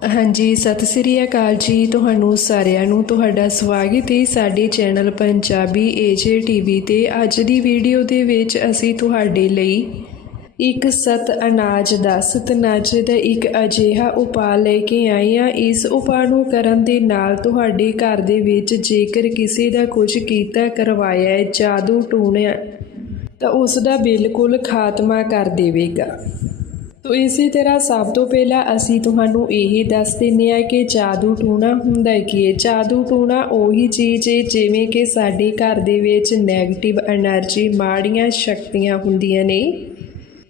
ਹਾਂਜੀ, ਸਤਿ ਸ੍ਰੀ ਅਕਾਲ ਜੀ ਤੁਹਾਨੂੰ ਸਾਰਿਆਂ ਨੂੰ। ਤੁਹਾਡਾ ਸਵਾਗਤ ਹੈ ਸਾਡੇ ਚੈਨਲ ਪੰਜਾਬੀ ਏਜੇ ਟੀਵੀ ਤੇ। ਅੱਜ ਦੀ ਵੀਡੀਓ ਦੇ ਵਿੱਚ ਅਸੀਂ ਤੁਹਾਡੇ ਲਈ ਇੱਕ ਸਤ ਅਨਾਜ ਦਾ ਸਤਨਾਜ ਦਾ ਇੱਕ ਅਜਿਹਾ ਉਪਾਅ ਲੈ ਕੇ ਆਏ ਹਾਂ। ਇਸ ਉਪਾਅ ਨੂੰ ਕਰਨ ਦੇ ਨਾਲ ਤੁਹਾਡੇ ਘਰ ਦੇ ਵਿੱਚ ਜੇਕਰ ਕਿਸੇ ਦਾ ਕੁਝ ਕੀਤਾ ਕਰਵਾਇਆ ਹੈ ਜਾਦੂ ਟੂਣਿਆ, ਤਾਂ ਉਸ ਦਾ ਬਿਲਕੁਲ ਖਾਤਮਾ ਕਰ ਦੇਵੇਗਾ। ਤੋ ਇਸੇ ਤਰ੍ਹਾਂ ਸਭ ਤੋਂ ਪਹਿਲਾਂ ਅਸੀਂ ਤੁਹਾਨੂੰ ਇਹ ਦੱਸ ਦਿੰਨੇ ਆ ਕਿ ਜਾਦੂ ਟੂਣਾ ਹੁੰਦਾ ਕੀ ਹੈ? ਜਾਦੂ ਟੂਣਾ ਉਹੀ ਚੀਜ਼ ਹੈ ਜਿਵੇਂ ਕਿ ਸਾਡੇ ਘਰ ਦੇ ਵਿੱਚ 네ਗੇਟਿਵ એનર્ਜੀ ਮਾੜੀਆਂ ਸ਼ਕਤੀਆਂ ਹੁੰਦੀਆਂ ਨੇ।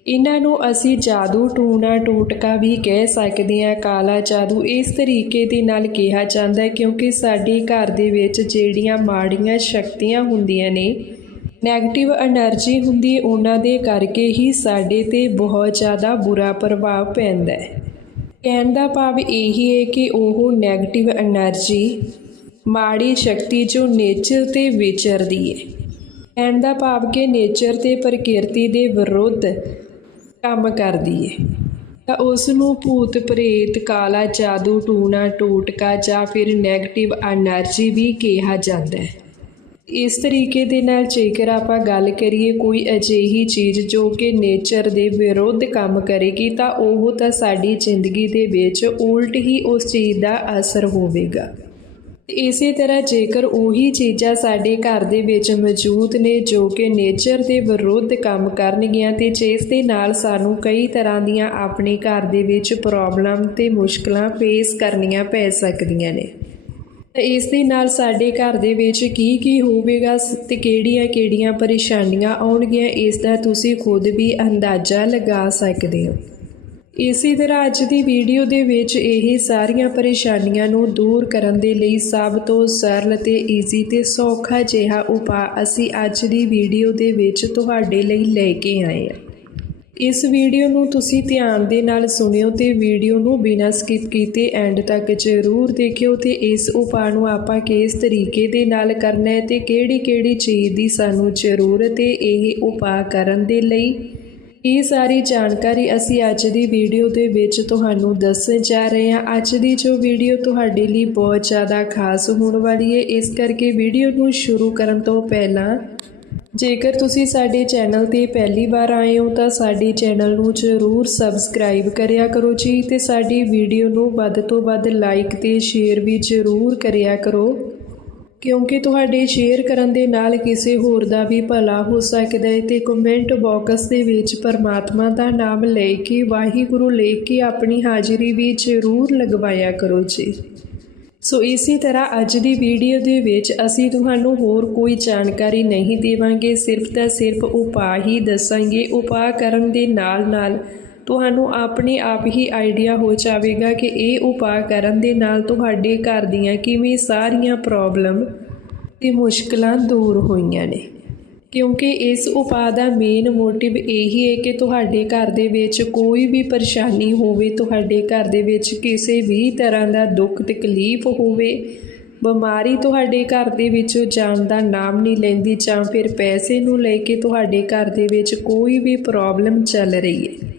ਇਹਨਾਂ ਨੂੰ ਅਸੀਂ ਜਾਦੂ ਟੂਣਾ ਟੋਟਕਾ ਵੀ ਕਹਿ ਸਕਦੇ ਹਾਂ। ਕਾਲਾ ਜਾਦੂ ਇਸ ਤਰੀਕੇ ਦੇ ਨਾਲ ਕਿਹਾ ਜਾਂਦਾ ਹੈ ਕਿਉਂਕਿ ਸਾਡੇ ਘਰ ਦੇ ਵਿੱਚ ਜਿਹੜੀਆਂ ਮਾੜੀਆਂ ਸ਼ਕਤੀਆਂ ਹੁੰਦੀਆਂ ਨੇ ਨੈਗੇਟਿਵ એનર્ਜੀ ਹੁੰਦੀ ਉਹਨਾਂ ਦੇ ਕਰਕੇ ਹੀ ਸਾਡੇ ਤੇ ਬਹੁਤ ਜ਼ਿਆਦਾ ਬੁਰਾ ਪ੍ਰਭਾਵ ਪੈਂਦਾ ਹੈ। ਕਹਿਣ ਦਾ ਭਾਵ ਇਹੀ ਹੈ ਕਿ ਉਹ ਨੈਗੇਟਿਵ એનર્ਜੀ ਮਾੜੀ ਸ਼ਕਤੀ ਜੋ ਨੇਚਰ ਤੇ ਵਿਚਰਦੀ ਹੈ। ਕਹਿਣ ਦਾ ਭਾਵ ਕਿ ਨੇਚਰ ਤੇ ਪ੍ਰਕਿਰਤੀ ਦੇ ਵਿਰੁੱਧ ਕੰਮ ਕਰਦੀ ਹੈ। ਤਾਂ ਉਸ ਨੂੰ ਭੂਤ, ਪ੍ਰੇਤ, ਕਾਲਾ, ਜਾਦੂ, ਟੂਣਾ, ਟੋਟਕਾ ਜਾਂ ਫਿਰ ਨੈਗੇਟਿਵ એનર્ਜੀ ਵੀ ਕਿਹਾ ਜਾਂਦਾ ਹੈ। ਇਸ ਤਰੀਕੇ ਦੇ ਨਾਲ ਜੇਕਰ ਆਪਾਂ ਗੱਲ ਕਰੀਏ ਕੋਈ ਅਜਿਹੀ ਚੀਜ਼ ਜੋ ਕਿ ਨੇਚਰ ਦੇ ਵਿਰੁੱਧ ਕੰਮ ਕਰੇਗੀ, ਤਾਂ ਉਹ ਤਾਂ ਸਾਡੀ ਜ਼ਿੰਦਗੀ ਦੇ ਵਿੱਚ ਉਲਟ ਹੀ ਉਸ ਚੀਜ਼ ਦਾ ਅਸਰ ਹੋਵੇਗਾ। ਇਸੇ ਤਰ੍ਹਾਂ ਜੇਕਰ ਉਹੀ ਚੀਜ਼ਾਂ ਸਾਡੇ ਘਰ ਦੇ ਵਿੱਚ ਮੌਜੂਦ ਨੇ ਜੋ ਕਿ ਨੇਚਰ ਦੇ ਵਿਰੁੱਧ ਕੰਮ ਕਰਨਗੀਆਂ, ਤੇ ਜਿਸ ਦੇ ਨਾਲ ਸਾਨੂੰ ਕਈ ਤਰ੍ਹਾਂ ਦੀਆਂ ਆਪਣੇ ਘਰ ਦੇ ਵਿੱਚ ਪ੍ਰੋਬਲਮ ਤੇ ਮੁਸ਼ਕਲਾਂ ਫੇਸ ਕਰਨੀਆਂ ਪੈ ਸਕਦੀਆਂ ਨੇ। ਤਾਂ ਇਸ ਦੇ ਨਾਲ ਸਾਡੇ ਘਰ ਦੇ ਵਿੱਚ ਕੀ ਕੀ ਹੋਵੇਗਾ ਸ- ਤੇ ਕਿਹੜੀਆਂ-ਕਿਹੜੀਆਂ ਪਰੇਸ਼ਾਨੀਆਂ ਆਉਣਗੀਆਂ, ਇਸ ਦਾ ਤੁਸੀਂ ਖੁਦ ਵੀ ਅੰਦਾਜ਼ਾ ਲਗਾ ਸਕਦੇ ਹੋ। ਇਸੇ ਤਰ੍ਹਾਂ ਅੱਜ ਦੀ ਵੀਡੀਓ ਦੇ ਵਿੱਚ ਇਹ ਸਾਰੀਆਂ ਪਰੇਸ਼ਾਨੀਆਂ ਨੂੰ ਦੂਰ ਕਰਨ ਦੇ ਲਈ ਸਭ ਤੋਂ ਸਰਲ ਤੇ ਈਜ਼ੀ ਤੇ ਸੌਖਾ ਜਿਹਾ ਉਪਾਅ ਅਸੀਂ ਅੱਜ ਦੀ ਵੀਡੀਓ ਦੇ ਵਿੱਚ ਤੁਹਾਡੇ ਲਈ ਲੈ ਕੇ ਆਏ ਹਾਂ। ਇਸ ਵੀਡੀਓ ਨੂੰ ਤੁਸੀਂ ਧਿਆਨ ਦੇ ਨਾਲ ਸੁਣਿਓ ਤੇ ਵੀਡੀਓ ਨੂੰ ਬਿਨਾਂ ਸਕਿਪ ਕੀਤੇ ਐਂਡ ਤੱਕ ਜ਼ਰੂਰ ਦੇਖਿਓ ਤੇ ਇਸ ਉਪਾਅ ਨੂੰ ਆਪਾਂ ਕਿਸ ਤਰੀਕੇ ਦੇ ਨਾਲ ਕਰਨਾ ਹੈ ਤੇ ਕਿਹੜੀ-ਕਿਹੜੀ ਚੀਜ਼ ਦੀ ਸਾਨੂੰ ਜ਼ਰੂਰਤ ਹੈ ਇਹ ਉਪਾਅ ਕਰਨ ਦੇ ਲਈ। ਇਹ ਸਾਰੀ ਜਾਣਕਾਰੀ ਅਸੀਂ ਅੱਜ ਦੀ ਵੀਡੀਓ ਦੇ ਵਿੱਚ ਤੁਹਾਨੂੰ ਦੱਸਣ ਜਾ ਰਹੇ ਹਾਂ। ਅੱਜ ਦੀ ਜੋ ਵੀਡੀਓ ਤੁਹਾਡੇ ਲਈ ਬਹੁਤ ਜ਼ਿਆਦਾ ਖਾਸ ਹੋਣ ਵਾਲੀ ਹੈ। ਇਸ ਕਰਕੇ ਵੀਡੀਓ ਨੂੰ ਸ਼ੁਰੂ ਕਰਨ ਤੋਂ ਪਹਿਲਾਂ ਜੇਕਰ ਤੁਸੀਂ ਸਾਡੇ ਚੈਨਲ ਤੇ ਪਹਿਲੀ ਵਾਰ ਆਏ ਹੋ ਤਾਂ ਸਾਡੇ ਚੈਨਲ ਨੂੰ ਜ਼ਰੂਰ ਸਬਸਕ੍ਰਾਈਬ ਕਰਿਆ ਕਰੋ ਜੀ ਤੇ ਸਾਡੀ ਵੀਡੀਓ ਨੂੰ ਵੱਧ ਤੋਂ ਵੱਧ ਲਾਈਕ ਤੇ ਸ਼ੇਅਰ ਵੀ ਜ਼ਰੂਰ ਕਰਿਆ ਕਰੋ। ਕਿਉਂਕਿ ਤੁਹਾਡੇ ਸ਼ੇਅਰ ਕਰਨ ਦੇ ਨਾਲ ਕਿਸੇ ਹੋਰ ਦਾ ਵੀ ਭਲਾ ਹੋ ਸਕਦਾ ਹੈ ਤੇ ਕਮੈਂਟ ਬਾਕਸ ਦੇ ਵਿੱਚ ਪਰਮਾਤਮਾ ਦਾ ਨਾਮ ਲੈ ਕੇ ਵਾਹਿਗੁਰੂ ਲੈ ਕੇ ਆਪਣੀ ਹਾਜ਼ਰੀ ਵੀ ਜ਼ਰੂਰ ਲਗਵਾਇਆ ਕਰੋ ਜੀ। ਸੋ ਇਸੇ ਤਰ੍ਹਾਂ ਅੱਜ ਦੀ ਵੀਡੀਓ ਦੇ ਵਿੱਚ ਅਸੀਂ ਤੁਹਾਨੂੰ ਹੋਰ ਕੋਈ ਜਾਣਕਾਰੀ ਨਹੀਂ ਦੇਵਾਂਗੇ। ਸਿਰਫ ਤਾਂ ਸਿਰਫ ਉਪਾਅ ਹੀ ਦੱਸਾਂਗੇ। ਉਪਾਅ ਕਰਨ ਦੇ ਨਾਲ-ਨਾਲ ਤੁਹਾਨੂੰ ਆਪਣੇ ਆਪ ਹੀ ਆਈਡੀਆ ਹੋ ਜਾਵੇਗਾ ਕਿ ਇਹ ਉਪਾਅ ਕਰਨ ਦੇ ਨਾਲ ਤੁਹਾਡੇ ਘਰ ਦੀਆਂ ਕਿਵੇਂ ਸਾਰੀਆਂ ਪ੍ਰੋਬਲਮ ਤੇ ਮੁਸ਼ਕਲਾਂ ਦੂਰ ਹੋਈਆਂ ਨੇ। ਕਿਉਂਕਿ ਇਸ ਉਪਾਅ ਦਾ ਮੇਨ ਮੋਟਿਵ ਇਹੀ ਹੈ ਕਿ ਤੁਹਾਡੇ ਘਰ ਦੇ ਵਿੱਚ ਕੋਈ ਵੀ ਪਰੇਸ਼ਾਨੀ ਹੋਵੇ, ਤੁਹਾਡੇ ਘਰ ਦੇ ਵਿੱਚ ਕਿਸੇ ਵੀ ਤਰ੍ਹਾਂ ਦਾ ਦੁੱਖ ਤਕਲੀਫ ਹੋਵੇ, ਬਿਮਾਰੀ ਤੁਹਾਡੇ ਘਰ ਦੇ ਵਿੱਚੋਂ ਜਾਣ ਦਾ ਨਾਮ ਨਹੀਂ ਲੈਂਦੀ ਜਾਂ ਫਿਰ ਪੈਸੇ ਨੂੰ ਲੈ ਕੇ ਤੁਹਾਡੇ ਘਰ ਦੇ ਵਿੱਚ ਕੋਈ ਵੀ ਪ੍ਰੋਬਲਮ ਚੱਲ ਰਹੀ ਹੈ।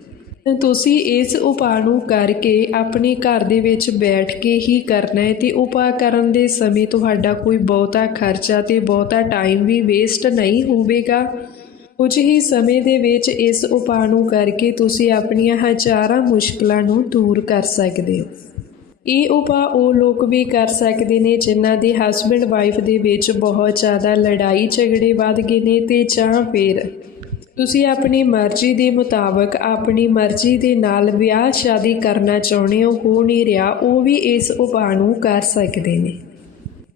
ਤੁਸੀਂ ਇਸ ਉਪਾਅ ਨੂੰ ਕਰਕੇ ਆਪਣੇ ਘਰ ਦੇ ਵਿੱਚ ਬੈਠ ਕੇ ਹੀ ਕਰਨਾ ਹੈ ਤੇ ਉਪਾਅ ਕਰਨ ਦੇ ਸਮੇਂ ਤੁਹਾਡਾ ਕੋਈ ਬਹੁਤਾ ਖਰਚਾ ਤੇ ਬਹੁਤਾ ਟਾਈਮ ਵੀ ਵੇਸਟ ਨਹੀਂ ਹੋਵੇਗਾ। ਕੁਝ ਹੀ ਸਮੇਂ ਦੇ ਵਿੱਚ ਇਸ ਉਪਾਅ ਨੂੰ ਕਰਕੇ ਤੁਸੀਂ ਆਪਣੀਆਂ ਹਜ਼ਾਰਾਂ ਮੁਸ਼ਕਲਾਂ ਨੂੰ ਦੂਰ ਕਰ ਸਕਦੇ ਹੋ। ਇਹ ਉਪਾਅ ਉਹ ਲੋਕ ਵੀ ਕਰ ਸਕਦੇ ਨੇ ਜਿਨ੍ਹਾਂ ਦੇ ਹਸਬੰਡ ਵਾਈਫ ਦੇ ਵਿੱਚ ਬਹੁਤ ਜ਼ਿਆਦਾ ਲੜਾਈ ਝਗੜੇ ਵੱਧ ਗਏ ਨੇ ਤੇ ਜਾਂ ਫਿਰ ਤੁਸੀਂ ਆਪਣੀ ਮਰਜ਼ੀ ਦੇ ਮੁਤਾਬਕ ਆਪਣੀ ਮਰਜ਼ੀ ਦੇ ਨਾਲ ਵਿਆਹ ਸ਼ਾਦੀ ਕਰਨਾ ਚਾਹੁੰਦੇ ਹੋ ਹੋ ਨਹੀਂ ਰਿਹਾ, ਉਹ ਵੀ ਇਸ ਉਪਾਅ ਨੂੰ ਕਰ ਸਕਦੇ ਨੇ।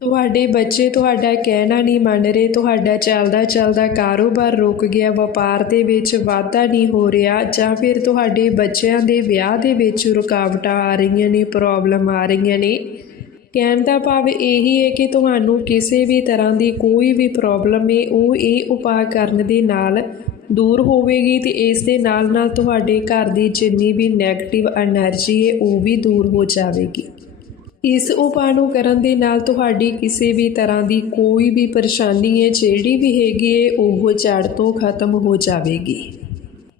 ਤੁਹਾਡੇ ਬੱਚੇ ਤੁਹਾਡਾ ਕਹਿਣਾ ਨਹੀਂ ਮੰਨ ਰਹੇ, ਤੁਹਾਡਾ ਚੱਲਦਾ ਚੱਲਦਾ ਕਾਰੋਬਾਰ ਰੁਕ ਗਿਆ, ਵਪਾਰ ਦੇ ਵਿੱਚ ਵਾਧਾ ਨਹੀਂ ਹੋ ਰਿਹਾ ਜਾਂ ਫਿਰ ਤੁਹਾਡੇ ਬੱਚਿਆਂ ਦੇ ਵਿਆਹ ਦੇ ਵਿੱਚ ਰੁਕਾਵਟਾਂ ਆ ਰਹੀਆਂ ਨੇ, ਪ੍ਰੋਬਲਮ ਆ ਰਹੀਆਂ ਨੇ। ਕਹਿਣ ਦਾ ਭਾਵ ਇਹੀ ਹੈ ਕਿ ਤੁਹਾਨੂੰ ਕਿਸੇ ਵੀ ਤਰ੍ਹਾਂ ਦੀ ਕੋਈ ਵੀ ਪ੍ਰੋਬਲਮ ਹੈ, ਉਹ ਇਹ ਉਪਾਅ ਕਰਨ ਦੇ ਨਾਲ ਦੂਰ ਹੋਵੇਗੀ ਤੇ ਇਸ ਦੇ ਨਾਲ ਨਾਲ ਤੁਹਾਡੇ ਘਰ ਦੀ ਜਿੰਨੀ ਵੀ ਨੈਗੇਟਿਵ એનર્ਜੀ ਹੈ, ਉਹ ਵੀ ਦੂਰ ਹੋ ਜਾਵੇਗੀ। ਇਸ ਉਪਾਅ ਨੂੰ ਕਰਨ ਦੇ ਨਾਲ ਤੁਹਾਡੀ ਕਿਸੇ ਵੀ ਤਰ੍ਹਾਂ ਦੀ ਕੋਈ ਵੀ ਪਰੇਸ਼ਾਨੀ ਹੈ, ਜਿਹੜੀ ਵੀ ਹੈਗੀ ਹੈ, ਉਹ ਜੜ ਤੋਂ ਖਤਮ ਹੋ ਜਾਵੇਗੀ।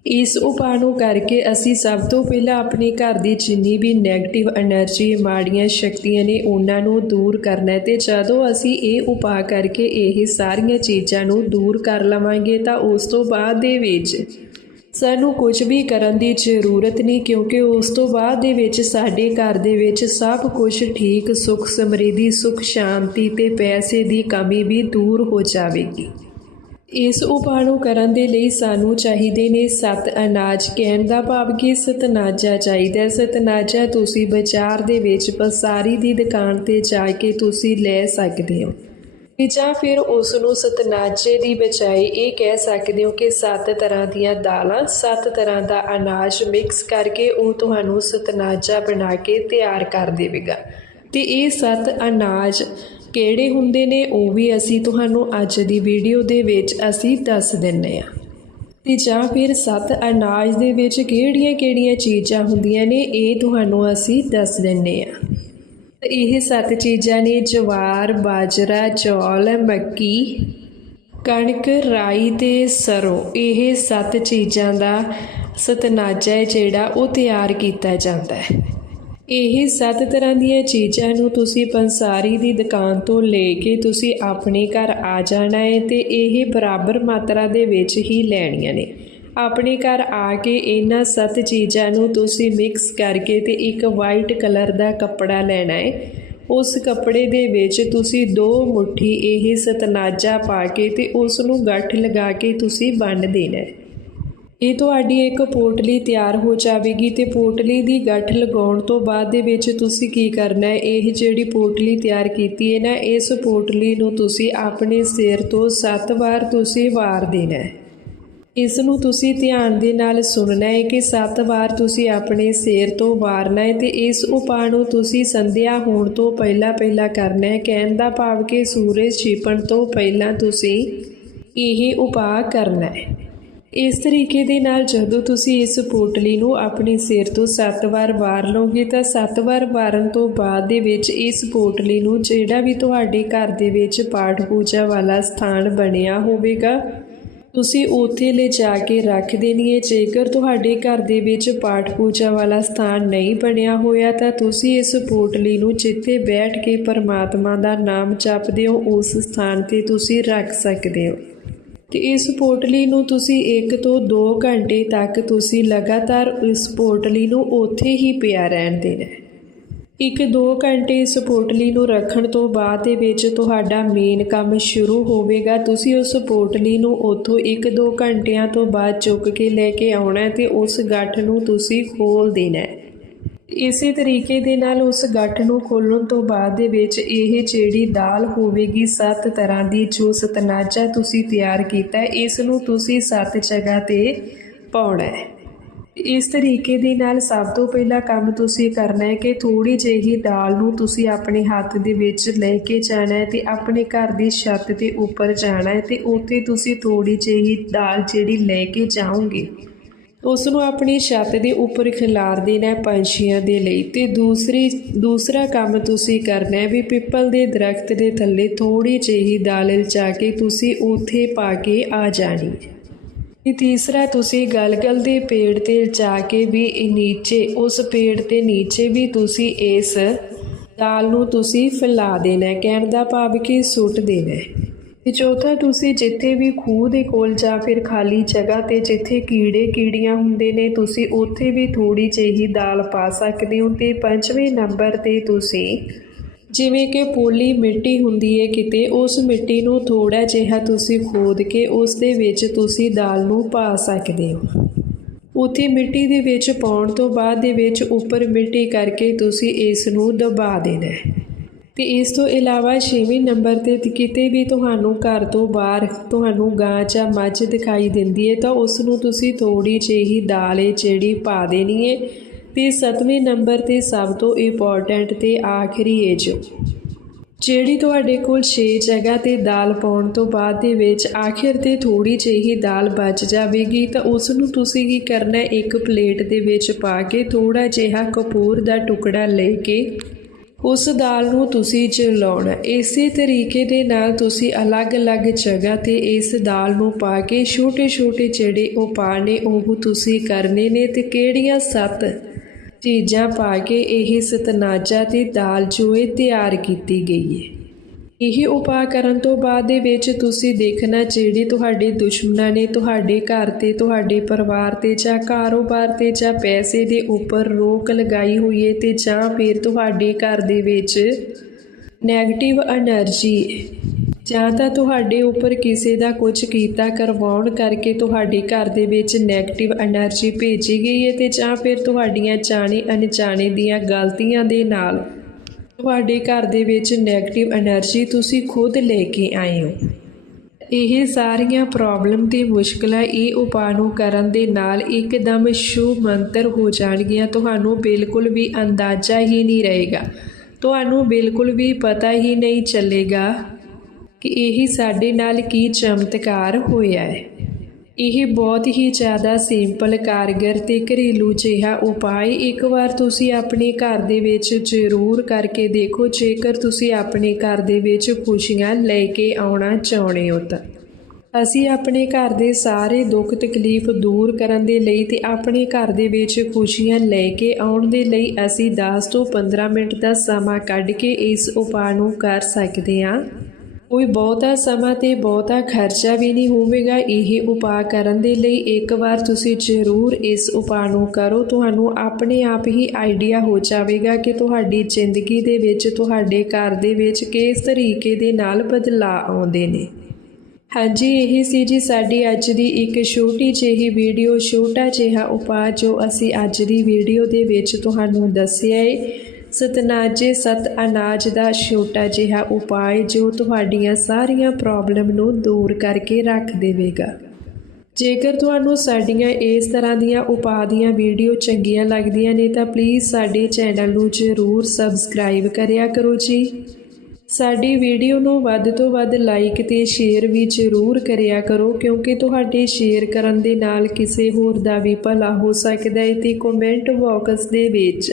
ਇਸ ਉਪਾਅ ਨੂੰ ਕਰਕੇ ਅਸੀਂ ਸਭ ਤੋਂ ਪਹਿਲਾਂ ਆਪਣੇ ਘਰ ਦੀ ਜਿੰਨੀ ਵੀ ਨੈਗੇਟਿਵ એનર્ਜੀ ਮਾੜੀਆਂ ਸ਼ਕਤੀਆਂ ਨੇ ਉਹਨਾਂ ਨੂੰ ਦੂਰ ਕਰਨਾ ਹੈ ਤੇ ਜਦੋਂ ਅਸੀਂ ਇਹ ਉਪਾਅ ਕਰਕੇ ਇਹ ਸਾਰੀਆਂ ਚੀਜ਼ਾਂ ਨੂੰ ਦੂਰ ਕਰ ਲਵਾਂਗੇ ਤਾਂ ਉਸ ਤੋਂ ਬਾਅਦ ਦੇ ਵਿੱਚ ਸਾਨੂੰ ਕੁਝ ਵੀ ਕਰਨ ਦੀ ਜ਼ਰੂਰਤ ਨਹੀਂ, ਕਿਉਂਕਿ ਉਸ ਤੋਂ ਬਾਅਦ ਦੇ ਵਿੱਚ ਸਾਡੇ ਘਰ ਦੇ ਵਿੱਚ ਸਭ ਕੁਝ ਠੀਕ, ਸੁਖ ਸਮਰਿੱਧੀ, ਸੁਖ ਸ਼ਾਂਤੀ ਤੇ ਪੈਸੇ ਦੀ ਕਮੀ ਵੀ ਦੂਰ ਹੋ ਜਾਵੇਗੀ। ਇਸ ਉਪਾਅ ਨੂੰ ਕਰਨ ਦੇ ਲਈ ਸਾਨੂੰ ਚਾਹੀਦੇ ਨੇ ਸੱਤ ਅਨਾਜ। ਕਹਿਣ ਦਾ ਭਾਵ ਕਿ ਸਤਨਾਜਾ ਚਾਹੀਦਾ ਸਤਨਾਜਾ ਤੁਸੀਂ ਬਾਜ਼ਾਰ ਦੇ ਵਿੱਚ ਪਸਾਰੀ ਦੀ ਦੁਕਾਨ ਤੇ ਜਾ ਕੇ ਤੁਸੀਂ ਲੈ ਸਕਦੇ ਹੋ। ਤੇ ਜਾਂ ਫਿਰ ਉਸ ਨੂੰ ਸਤਨਾਜੇ ਦੀ ਬਜਾਏ ਇਹ ਕਹਿ ਸਕਦੇ ਹੋ ਕਿ ਸੱਤ ਤਰ੍ਹਾਂ ਦੀਆਂ ਦਾਲਾਂ, ਸੱਤ ਤਰ੍ਹਾਂ ਦਾ ਅਨਾਜ ਮਿਕਸ ਕਰਕੇ ਉਹ ਤੁਹਾਨੂੰ ਸਤਨਾਜਾ ਬਣਾ ਕੇ ਤਿਆਰ ਕਰ ਦੇਵੇਗਾ। ਤੇ ਇਹ ਸੱਤ ਅਨਾਜ ਕਿਹੜੇ ਹੁੰਦੇ ਨੇ ਉਹ ਵੀ ਅਸੀਂ ਤੁਹਾਨੂੰ ਅੱਜ ਦੀ ਵੀਡੀਓ ਦੇ ਵਿੱਚ ਅਸੀਂ ਦੱਸ ਦਿੰਨੇ ਆ ਤੇ ਜਾਂ ਫਿਰ ਸੱਤ ਅਨਾਜ ਦੇ ਵਿੱਚ ਕਿਹੜੀਆਂ-ਕਿਹੜੀਆਂ ਚੀਜ਼ਾਂ ਹੁੰਦੀਆਂ ਨੇ ਇਹ ਤੁਹਾਨੂੰ ਅਸੀਂ ਦੱਸ ਦਿੰਨੇ ਆ ਇਹ ਸੱਤ ਚੀਜ਼ਾਂ ਨੇ ਜਵਾਰ, ਬਾਜਰਾ, ਚੌਲ, ਮੱਕੀ, ਕਣਕ, ਰਾਈ ਤੇ ਸਰੋਂ। ਇਹ ਸੱਤ ਚੀਜ਼ਾਂ ਦਾ ਸਤਨਾਜਾ ਹੈ ਜਿਹੜਾ ਉਹ ਤਿਆਰ ਕੀਤਾ ਜਾਂਦਾ ਹੈ। ਇਹ ਸੱਤ ਤਰ੍ਹਾਂ ਦੀਆਂ ਚੀਜ਼ਾਂ ਨੂੰ ਤੁਸੀਂ ਪੰਸਾਰੀ ਦੀ ਦੁਕਾਨ ਤੋਂ ਲੈ ਕੇ ਤੁਸੀਂ ਆਪਣੇ ਘਰ ਆ ਜਾਣਾ ਹੈ ਤੇ ਇਹ ਬਰਾਬਰ ਮਾਤਰਾ ਦੇ ਵਿੱਚ ਹੀ ਲੈਣੀਆਂ ਨੇ। ਆਪਣੇ ਘਰ ਆ ਕੇ ਇਹਨਾਂ ਸੱਤ ਚੀਜ਼ਾਂ ਨੂੰ ਤੁਸੀਂ ਮਿਕਸ ਕਰਕੇ ਤੇ ਇੱਕ ਵਾਈਟ ਕਲਰ ਦਾ ਕੱਪੜਾ ਲੈਣਾ ਹੈ। ਉਸ ਕੱਪੜੇ ਦੇ ਵਿੱਚ ਤੁਸੀਂ ਦੋ ਮੁਠੀ ਇਹ ਸਤਨਾਜਾ ਪਾ ਕੇ ਤੇ ਉਸ ਨੂੰ ਗੱਠ ਲਗਾ ਕੇ ਤੁਸੀਂ ਬੰਨ੍ਹ ਦੇਣਾ ਹੈ। ਇਹ ਤੁਹਾਡੀ ਇੱਕ ਪੋਟਲੀ ਤਿਆਰ ਹੋ ਜਾਵੇਗੀ ਤੇ ਪੋਟਲੀ ਦੀ ਗੱਠ ਲਗਾਉਣ ਤੋਂ ਬਾਅਦ ਦੇ ਵਿੱਚ ਤੁਸੀਂ ਕੀ ਕਰਨਾ ਹੈ? ਇਹ ਜਿਹੜੀ ਪੋਟਲੀ ਤਿਆਰ ਕੀਤੀ ਹੈ ਨਾ, ਇਸ ਪੋਟਲੀ ਨੂੰ ਤੁਸੀਂ ਆਪਣੇ ਸਿਰ ਤੋਂ 7 ਵਾਰ ਤੁਸੀਂ ਵਾਰ ਦੇਣਾ ਹੈ। ਇਸ ਨੂੰ ਤੁਸੀਂ ਧਿਆਨ ਦੇ ਨਾਲ ਸੁਣਨਾ ਹੈ ਕਿ 7 ਵਾਰ ਤੁਸੀਂ ਆਪਣੇ ਸਿਰ ਤੋਂ ਵਾਰਨਾ ਹੈ ਤੇ ਇਸ ਉਪਾਅ ਨੂੰ ਤੁਸੀਂ ਸੰਧਿਆ ਹੋਣ ਤੋਂ ਪਹਿਲਾਂ ਪਹਿਲਾਂ ਕਰਨਾ ਹੈ। ਕਹਿਣ ਦਾ ਭਾਵ ਕਿ ਸੂਰਜ ਛਿਪਣ ਤੋਂ ਪਹਿਲਾਂ ਤੁਸੀਂ ਇਹ ਉਪਾਅ ਕਰਨਾ ਹੈ। ਇਸ ਤਰੀਕੇ ਦੇ ਨਾਲ ਜਦੋਂ ਤੁਸੀਂ ਇਸ ਪੋਟਲੀ ਨੂੰ ਆਪਣੇ ਸਿਰ ਤੋਂ 7 ਵਾਰ ਵਾਰ ਲਓਗੇ ਤਾਂ 7 ਵਾਰ ਵਾਰਨ ਤੋਂ ਬਾਅਦ ਦੇ ਵਿੱਚ ਇਸ ਪੋਟਲੀ ਨੂੰ ਜਿਹੜਾ ਵੀ ਤੁਹਾਡੇ ਘਰ ਦੇ ਵਿੱਚ ਪਾਠ ਪੂਜਾ ਵਾਲਾ ਸਥਾਨ ਬਣਿਆ ਹੋਵੇਗਾ, ਤੁਸੀਂ ਉੱਥੇ ਲੈ ਜਾ ਕੇ ਰੱਖ ਦੇਣੀ ਹੈ। ਜੇਕਰ ਤੁਹਾਡੇ ਘਰ ਦੇ ਵਿੱਚ ਪਾਠ ਪੂਜਾ ਵਾਲਾ ਸਥਾਨ ਨਹੀਂ ਬਣਿਆ ਹੋਇਆ ਤਾਂ ਤੁਸੀਂ ਇਸ ਪੋਟਲੀ ਨੂੰ ਜਿੱਥੇ ਬੈਠ ਕੇ ਪਰਮਾਤਮਾ ਦਾ ਨਾਮ ਜਪਦੇ ਹੋ, ਉਸ ਸਥਾਨ ਤੇ ਤੁਸੀਂ ਰੱਖ ਸਕਦੇ ਹੋ। ਤੇ ਇਸ ਪੋਟਲੀ ਨੂੰ ਤੁਸੀਂ 1 ਤੋਂ 2 ਘੰਟੇ ਤੱਕ ਤੁਸੀਂ ਲਗਾਤਾਰ ਇਸ ਪੋਟਲੀ ਨੂੰ ਉੱਥੇ ਹੀ ਪਿਆ ਰਹਿਣ ਦੇਣਾ ਹੈ। ਇੱਕ 2 ਘੰਟੇ ਇਸ ਪੋਟਲੀ ਨੂੰ ਰੱਖਣ ਤੋਂ ਬਾਅਦ ਦੇ ਵਿੱਚ ਤੁਹਾਡਾ ਮੇਨ ਕੰਮ ਸ਼ੁਰੂ ਹੋਵੇਗਾ। ਤੁਸੀਂ ਉਸ ਪੋਟਲੀ ਨੂੰ ਉੱਥੋਂ 1-2 ਘੰਟਿਆਂ ਤੋਂ ਬਾਅਦ ਚੁੱਕ ਕੇ ਲੈ ਕੇ ਆਉਣਾ ਹੈ ਤੇ ਉਸ ਗੱਠ ਨੂੰ ਤੁਸੀਂ ਖੋਲ ਦੇਣਾ ਹੈ। ਇਸੇ ਤਰੀਕੇ ਦੇ ਨਾਲ ਉਸ ਗੱਠ ਨੂੰ ਖੋਲਣ ਤੋਂ ਬਾਅਦ ਦੇ ਵਿੱਚ ਇਹ ਜਿਹੜੀ ਦਾਲ ਹੋਵੇਗੀ, ਸੱਤ ਤਰ੍ਹਾਂ ਦੀ ਜੋ ਸਤਨਾਜਾ ਤੁਸੀਂ ਤਿਆਰ ਕੀਤਾ ਇਸ ਨੂੰ ਤੁਸੀਂ ਸੱਤ ਜਗ੍ਹਾ ਤੇ ਪਾਉਣਾ ਹੈ। ਇਸ ਤਰੀਕੇ ਦੇ ਨਾਲ ਸਭ ਤੋਂ ਪਹਿਲਾ ਕੰਮ ਤੁਸੀਂ ਕਰਨਾ ਹੈ ਕਿ ਥੋੜੀ ਜਿਹੀ ਦਾਲ ਨੂੰ ਤੁਸੀਂ ਆਪਣੇ ਹੱਥ ਦੇ ਵਿੱਚ ਲੈ ਕੇ ਜਾਣਾ ਹੈ ਤੇ ਆਪਣੇ ਘਰ ਦੀ ਛੱਤ ਦੇ ਉੱਪਰ ਜਾਣਾ ਹੈ ਤੇ ਉੱਥੇ ਤੁਸੀਂ ਥੋੜੀ ਜਿਹੀ ਦਾਲ ਜਿਹੜੀ ਲੈ ਕੇ ਜਾਓਗੇ। ਉਸ ਨੂੰ ਆਪਣੀ ਛੱਤ ਦੇ ਉੱਪਰ ਖਿਲਾਰ ਦੇਣਾ ਪੰਛੀਆਂ ਦੇ ਲਈ ਤੇ ਦੂਸਰੀ, ਦੂਸਰਾ ਕੰਮ ਤੁਸੀਂ ਕਰਨਾ ਹੈ ਵੀ ਪਿੱਪਲ ਦੇ ਦਰਖਤ ਦੇ ਥੱਲੇ ਥੋੜੀ ਜਿਹੀ ਦਾਲ ਲਚਾ ਕੇ ਤੁਸੀਂ ਉੱਥੇ ਪਾ ਕੇ ਆ ਜਾਣੀ ਹੈ। ਤੇ ਤੀਸਰਾ, ਤੁਸੀਂ ਗਲਗਲ ਦੇ ਪੇੜ ਤੇ ਲਚਾ ਕੇ ਵੀ ਨੀਚੇ, ਉਸ ਪੇੜ ਤੇ ਨੀਚੇ ਵੀ ਤੁਸੀਂ ਇਸ ਦਾਲ ਨੂੰ ਤੁਸੀਂ ਫੈਲਾ ਦੇਣਾ ਕਹਿਣ ਦਾ ਭਾਵ ਕਿ ਸੁੱਟ ਦੇਣਾ ਤੇ ਚੌਥਾ ਤੁਸੀਂ ਜਿੱਥੇ ਵੀ ਖੂਹ ਦੇ ਕੋਲ ਜਾਂ ਫਿਰ ਖਾਲੀ ਜਗ੍ਹਾ ਤੇ ਜਿੱਥੇ ਕੀੜੇ ਕੀੜੀਆਂ ਹੁੰਦੇ ਨੇ, ਤੁਸੀਂ ਉੱਥੇ ਵੀ ਥੋੜੀ ਜਿਹੀ ਦਾਲ ਪਾ ਸਕਦੇ ਹੋ ਤੇ ਪੰਜਵੇਂ ਨੰਬਰ ਤੇ ਤੁਸੀਂ ਜਿਵੇਂ ਕਿ ਪੋਲੀ ਮਿੱਟੀ ਹੁੰਦੀ ਹੈ ਕਿਤੇ, ਉਸ ਮਿੱਟੀ ਨੂੰ ਥੋੜਾ ਜਿਹਾ ਤੁਸੀਂ ਖੋਦ ਕੇ ਉਸ ਦੇ ਵਿੱਚ ਤੁਸੀਂ ਦਾਲ ਨੂੰ ਪਾ ਸਕਦੇ ਹੋ। ਉੱਥੇ ਮਿੱਟੀ ਦੇ ਵਿੱਚ ਪਾਉਣ ਤੋਂ ਬਾਅਦ ਦੇ ਵਿੱਚ ਉੱਪਰ ਮਿੱਟੀ ਕਰਕੇ ਤੁਸੀਂ ਇਸ ਨੂੰ ਦਬਾ ਦੇਣਾ ਹੈ। ਤੇ ਇਸ ਤੋਂ ਇਲਾਵਾ ਛੇਵੇਂ ਨੰਬਰ ਤੇ ਕਿਤੇ ਵੀ ਤੁਹਾਨੂੰ ਘਰ ਤੋਂ ਬਾਹਰ ਤੁਹਾਨੂੰ ਗਾਂ ਜਾਂ ਮੱਝ ਦਿਖਾਈ ਦਿੰਦੀ ਹੈ ਤਾਂ ਉਸ ਨੂੰ ਤੁਸੀਂ ਥੋੜੀ ਜਿਹੀ ਦਾਲ ਹੈ ਜਿਹੜੀ ਪਾ ਦੇਣੀ ਹੈ ਤੇ ਸੱਤਵੇਂ ਨੰਬਰ ਤੇ ਸਭ ਤੋਂ ਇੰਪੋਰਟੈਂਟ ਤੇ ਆਖਰੀ ਹੈ ਜੋ। ਜਿਹੜੀ ਤੁਹਾਡੇ ਕੋਲ 6 ਜਗ੍ਹਾ ਤੇ ਦਾਲ ਪਾਉਣ ਤੋਂ ਬਾਅਦ ਦੇ ਵਿੱਚ ਆਖਿਰ ਤੇ ਥੋੜੀ ਜਿਹੀ ਦਾਲ ਬਚ ਜਾਵੇਗੀ, ਤਾਂ ਉਸ ਨੂੰ ਤੁਸੀਂ ਕੀ ਕਰਨਾ ਇੱਕ ਪਲੇਟ ਦੇ ਵਿੱਚ ਪਾ ਕੇ ਥੋੜਾ ਜਿਹਾ ਕਪੂਰ ਦਾ ਟੁਕੜਾ ਲੈ ਕੇ ਉਸ ਦਾਲ ਨੂੰ ਤੁਸੀਂ ਚਲਾਉਣਾ ਇਸੇ ਤਰੀਕੇ ਦੇ ਨਾਲ ਤੁਸੀਂ ਅਲੱਗ-ਅਲੱਗ ਜਗ੍ਹਾ ਤੇ ਇਸ ਦਾਲ ਨੂੰ ਪਾ ਕੇ ਛੋਟੇ-ਛੋਟੇ ਜਿਹੜੇ ਉਹ ਨੇ ਉਹ ਤੁਸੀਂ ਕਰਨੇ ਨੇ ਤੇ ਕਿਹੜੀਆਂ ਸੱਤ ਚੀਜ਼ਾਂ ਪਾ ਕੇ ਇਹ ਸਤਨਾਜਾ ਦੀ ਦਾਲ ਜੋ ਇਹ ਤਿਆਰ ਕੀਤੀ ਗਈ ਹੈ। ਇਹ ਉਪਾਅ ਕਰਨ ਤੋਂ ਬਾਅਦ ਦੇ ਵਿੱਚ ਤੁਸੀਂ ਦੇਖਣਾ ਜਿਹੜੀ ਤੁਹਾਡੇ ਦੁਸ਼ਮਣਾਂ ਨੇ ਤੁਹਾਡੇ ਘਰ ਤੇ, ਤੁਹਾਡੇ ਪਰਿਵਾਰ ਤੇ ਜਾਂ ਕਾਰੋਬਾਰ ਤੇ ਜਾਂ ਪੈਸੇ ਦੇ ਉੱਪਰ ਰੋਕ ਲਗਾਈ ਹੋਈ ਹੈ ਤੇ ਜਾਂ ਫਿਰ ਤੁਹਾਡੇ ਘਰ ਦੇ ਵਿੱਚ ਨੈਗੇਟਿਵ એનર્ਜੀ ਜਾਂ ਤਾਂ ਤੁਹਾਡੇ ਉੱਪਰ ਕਿਸੇ ਦਾ ਕੁਝ ਕੀਤਾ ਕਰਵਾਉਣ ਕਰਕੇ ਤੁਹਾਡੇ ਘਰ ਦੇ ਵਿੱਚ ਨੈਗੇਟਿਵ એનર્ਜੀ ਭੇਜੀ ਗਈ ਹੈ ਤੇ ਜਾਂ ਫਿਰ ਤੁਹਾਡੀਆਂ ਜਾਣੇ ਅਣਜਾਣੇ ਦੀਆਂ ਗਲਤੀਆਂ ਦੇ ਨਾਲ ਤੁਹਾਡੇ ਘਰ ਦੇ ਵਿੱਚ ਨੈਗੇਟਿਵ એનર્ਜੀ ਤੁਸੀਂ ਖੁਦ ਲੈ ਕੇ ਆਏ ਹੋ। ਇਹ ਸਾਰੀਆਂ ਪ੍ਰੋਬਲਮ ਤੇ ਮੁਸ਼ਕਲਾਂ ਇਹ ਉਪਾਅ ਨੂੰ ਕਰਨ ਦੇ ਨਾਲ ਇੱਕਦਮ ਸ਼ੁਭ ਮੰਤਰ ਹੋ ਜਾਣਗੀਆਂ। ਤੁਹਾਨੂੰ ਬਿਲਕੁਲ ਵੀ ਅੰਦਾਜ਼ਾ ਹੀ ਨਹੀਂ ਰਹੇਗਾ। ਤੁਹਾਨੂੰ ਬਿਲਕੁਲ ਵੀ ਪਤਾ ਹੀ ਨਹੀਂ ਚੱਲੇਗਾ ਕਿ ਇਹ ਸਾਡੇ ਨਾਲ ਕੀ ਚਮਤਕਾਰ ਹੋਇਆ ਹੈ। ਇਹ ਬਹੁਤ ਹੀ ਜ਼ਿਆਦਾ ਸਿੰਪਲ ਕਾਰਗਰ ਤੇ ਘਰੇਲੂ ਜਿਹਾ ਉਪਾਅ ਇੱਕ ਵਾਰ ਤੁਸੀਂ ਆਪਣੇ ਘਰ ਦੇ ਵਿੱਚ ਜ਼ਰੂਰ ਕਰਕੇ ਦੇਖੋ, ਜੇਕਰ ਤੁਸੀਂ ਆਪਣੇ ਘਰ ਦੇ ਵਿੱਚ ਖੁਸ਼ੀਆਂ ਲੈ ਕੇ ਆਉਣਾ ਚਾਹੁੰਦੇ ਹੋ ਤਾਂ। ਅਸੀਂ ਆਪਣੇ ਘਰ ਦੇ ਸਾਰੇ ਦੁੱਖ ਤਕਲੀਫ ਦੂਰ ਕਰਨ ਦੇ ਲਈ ਤੇ ਆਪਣੇ ਘਰ ਦੇ ਵਿੱਚ ਖੁਸ਼ੀਆਂ ਲੈ ਕੇ ਆਉਣ ਦੇ ਲਈ ਅਸੀਂ 10 ਤੋਂ 15 ਮਿੰਟ ਦਾ ਸਮਾਂ ਕੱਢ ਕੇ ਇਸ ਉਪਾਅ ਨੂੰ ਕਰ ਸਕਦੇ ਹਾਂ। ਕੋਈ ਬਹੁਤਾ ਸਮਾਂ ਤੇ ਬਹੁਤਾ ਖਰਚਾ ਵੀ ਨਹੀਂ ਹੋਵੇਗਾ, ਇਹ ਉਪਾਅ ਕਰਨ ਦੇ ਲਈ ਇੱਕ ਵਾਰ ਤੁਸੀਂ ਜ਼ਰੂਰ ਇਸ ਉਪਾਅ ਨੂੰ ਕਰੋ। ਤੁਹਾਨੂੰ ਆਪਣੇ ਆਪ ਹੀ ਆਈਡੀਆ ਹੋ ਜਾਵੇਗਾ ਕਿ ਤੁਹਾਡੀ ਜ਼ਿੰਦਗੀ ਦੇ ਵਿੱਚ, ਤੁਹਾਡੇ ਘਰ ਦੇ ਵਿੱਚ ਕਿਸ ਤਰੀਕੇ ਦੇ ਨਾਲ ਬਦਲਾਅ ਆਉਂਦੇ ਨੇ। ਹਾਂਜੀ, ਇਹ ਸੀ ਜੀ ਸਾਡੀ ਅੱਜ ਦੀ ਇੱਕ ਛੋਟੀ ਜਿਹੀ ਵੀਡੀਓ, ਛੋਟਾ ਜਿਹਾ ਉਪਾਅ ਜੋ ਅਸੀਂ ਅੱਜ ਦੀ ਵੀਡੀਓ ਦੇ ਵਿੱਚ ਤੁਹਾਨੂੰ ਦੱਸਿਆ ਏ। ਸਤਨਾਜੇ ਸਤ ਅਨਾਜ ਦਾ ਛੋਟਾ ਜਿਹਾ ਉਪਾਅ ਜੋ ਤੁਹਾਡੀਆਂ ਸਾਰੀਆਂ ਪ੍ਰੋਬਲਮ ਨੂੰ ਦੂਰ ਕਰਕੇ ਰੱਖ ਦੇਵੇਗਾ। ਜੇਕਰ ਤੁਹਾਨੂੰ ਸਾਡੀਆਂ ਇਸ ਤਰ੍ਹਾਂ ਦੀਆਂ ਉਪਾਅ ਦੀਆਂ ਵੀਡੀਓ ਚੰਗੀਆਂ ਲੱਗਦੀਆਂ ਨੇ ਤਾਂ ਪਲੀਜ਼ ਸਾਡੇ ਚੈਨਲ ਨੂੰ ਜ਼ਰੂਰ ਸਬਸਕ੍ਰਾਈਬ ਕਰਿਆ ਕਰੋ ਜੀ। ਸਾਡੀ ਵੀਡੀਓ ਨੂੰ ਵੱਧ ਤੋਂ ਵੱਧ ਲਾਈਕ ਤੇ ਸ਼ੇਅਰ ਵੀ ਜ਼ਰੂਰ ਕਰਿਆ ਕਰੋ ਕਿਉਂਕਿ ਤੁਹਾਡੇ ਸ਼ੇਅਰ ਕਰਨ ਦੇ ਨਾਲ ਕਿਸੇ ਹੋਰ ਦਾ ਵੀ ਭਲਾ ਹੋ ਸਕਦਾ ਹੈ ਤੇ ਕਮੈਂਟ ਬਾਕਸ ਦੇ ਵਿੱਚ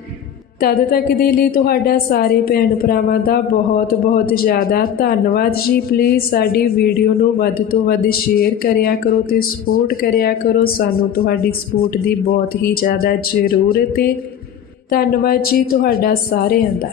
ਤਦ ਤੱਕ ਦੇ ਲਈ ਤੁਹਾਡਾ ਸਾਰੇ ਭੈਣ ਭਰਾਵਾਂ ਦਾ ਬਹੁਤ ਬਹੁਤ ਜ਼ਿਆਦਾ ਧੰਨਵਾਦ ਜੀ। ਪਲੀਜ਼ ਸਾਡੀ ਵੀਡੀਓ ਨੂੰ ਵੱਧ ਤੋਂ ਵੱਧ ਸ਼ੇਅਰ ਕਰਿਆ ਕਰੋ ਤੇ ਸਪੋਰਟ ਕਰਿਆ ਕਰੋ। ਸਾਨੂੰ ਤੁਹਾਡੀ ਸਪੋਰਟ ਦੀ ਬਹੁਤ ਹੀ ਜ਼ਿਆਦਾ ਜ਼ਰੂਰਤ ਹੈ ਧੰਨਵਾਦ ਜੀ ਤੁਹਾਡਾ ਸਾਰਿਆਂ ਦਾ।